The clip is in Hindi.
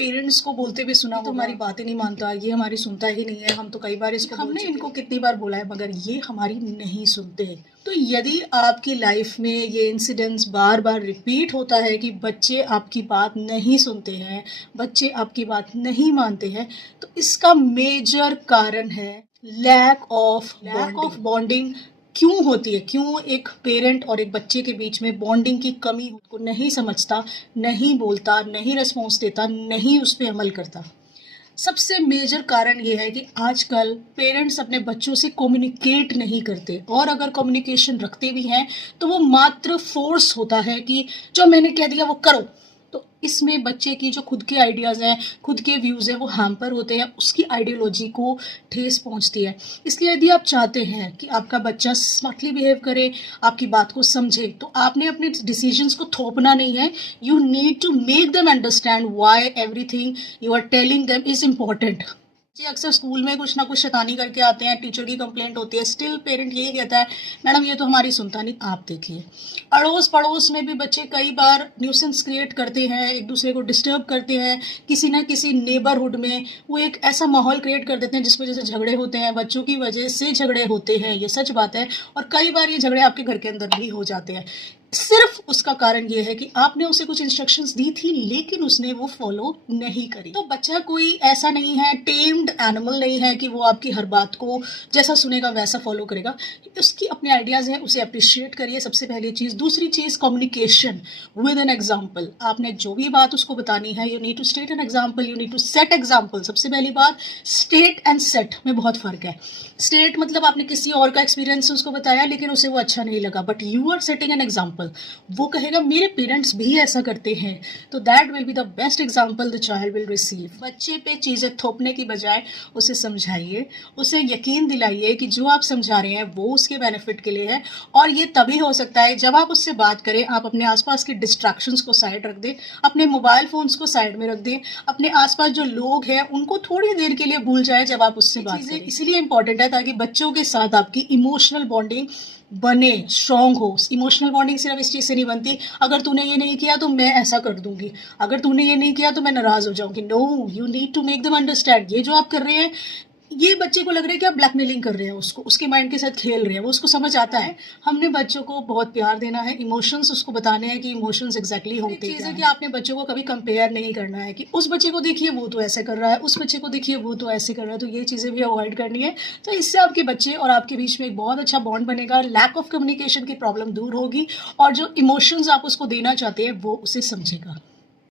पेरेंट्स को बोलते हुए सुना, तो हमारी बातें नहीं मानता, ये हमारी सुनता ही नहीं है, हम तो कई बार इसको हमने इनको कितनी बार बोला है मगर ये हमारी नहीं सुनते। तो यदि आपकी लाइफ में ये इंसिडेंट्स बार बार रिपीट होता है कि बच्चे आपकी बात नहीं सुनते हैं, बच्चे आपकी बात नहीं मानते हैं, तो इसका मेजर कारण है लैक ऑफ बॉन्डिंग। क्यों होती है, क्यों एक पेरेंट और एक बच्चे के बीच में बॉन्डिंग की कमी को नहीं समझता, नहीं बोलता, नहीं रिस्पॉन्स देता, नहीं उस पर अमल करता। सबसे मेजर कारण ये है कि आजकल पेरेंट्स अपने बच्चों से कम्युनिकेट नहीं करते, और अगर कम्युनिकेशन रखते भी हैं तो वो मात्र फोर्स होता है कि जो मैंने कह दिया वो करो। तो इसमें बच्चे की जो खुद के आइडियाज़ हैं, खुद के व्यूज़ हैं, वो हैम्पर होते हैं, उसकी आइडियोलॉजी को ठेस पहुंचती है। इसलिए यदि आप चाहते हैं कि आपका बच्चा स्मार्टली बिहेव करे, आपकी बात को समझे, तो आपने अपने डिसीजंस को थोपना नहीं है। You need to make them understand why everything you are telling them is important. जी, अक्सर स्कूल में कुछ ना कुछ शैतानी करके आते हैं, टीचर की कंप्लेंट होती है, स्टिल पेरेंट यही कहता है मैडम ये तो हमारी सुनता नहीं। आप देखिए अड़ोस पड़ोस में भी बच्चे कई बार न्यूसेंस क्रिएट करते हैं, एक दूसरे को डिस्टर्ब करते हैं, किसी ना किसी नेबरहुड में वो एक ऐसा माहौल क्रिएट कर देते हैं जिस वजह से झगड़े होते हैं, बच्चों की वजह से झगड़े होते हैं, ये सच बात है। और कई बार ये झगड़े आपके घर के अंदर भी हो जाते हैं। सिर्फ उसका कारण ये है कि आपने उसे कुछ इंस्ट्रक्शंस दी थी लेकिन उसने वो फॉलो नहीं करी। तो बच्चा कोई ऐसा नहीं है, टेम्ड एनिमल नहीं है कि वो आपकी हर बात को जैसा सुनेगा वैसा फॉलो करेगा। उसकी अपने आइडियाज़ हैं, उसे अप्रिशिएट करिए, सबसे पहली चीज़। दूसरी चीज़ कम्युनिकेशन विद एन एग्जाम्पल। आपने जो भी बात उसको बतानी है, you need to state an example, you need to set example. सबसे पहली बात, स्टेट एंड सेट में बहुत फ़र्क है। स्टेट मतलब आपने किसी और का एक्सपीरियंस उसको बताया लेकिन उसे वो अच्छा नहीं लगा, but you are setting an example. वो कहेगा मेरे पेरेंट्स भी ऐसा करते हैं, तो that will be the best example the child will receive. बच्चे पे चीज़ें थोपने की बजाय उसे समझाइए, उसे यकीन दिलाइए कि जो आप समझा रहे हैं वो उसके बेनिफिट के लिए है। और ये तभी हो सकता है जब आप उससे बात करें, आप अपने आसपास के डिस्ट्रैक्शंस को साइड रख दें, अपने मोबाइल फोन्स को साइड में रख दें, अपने आसपास जो लोग हैं उनको थोड़ी देर के लिए भूल जाए जब आप उससे बात करें। इसलिए इंपॉर्टेंट है ताकि बच्चों के साथ आपकी इमोशनल बॉन्डिंग बने, स्ट्रॉन्ग हो। इमोशनल बॉन्डिंग सिर्फ इस चीज़ से नहीं बनती अगर तूने ये नहीं किया तो मैं ऐसा कर दूंगी, अगर तूने ये नहीं किया तो मैं नाराज़ हो जाऊंगी। No, you need to make them understand ये जो आप कर रहे हैं, ये बच्चे को लग रहा है कि आप ब्लैकमेलिंग कर रहे हैं उसको, उसके माइंड के साथ खेल रहे हैं। वो उसको समझ आता है हमने बच्चों को बहुत प्यार देना है, इमोशंस उसको बताने हैं कि इमोशंस एग्जैक्टली होते हैं। चीज़ है कि आपने बच्चों को कभी कंपेयर नहीं करना है कि उस बच्चे को देखिए वो तो ऐसे कर रहा है, उस बच्चे को देखिए वो तो ऐसे कर रहा है। तो ये चीज़ें भी अवॉइड करनी है। तो इससे आपके बच्चे और आपके बीच में एक बहुत अच्छा बॉन्ड बनेगा, लैक ऑफ कम्युनिकेशन की प्रॉब्लम दूर होगी और जो इमोशंस आप उसको देना चाहते हैं वो उसे समझेगा।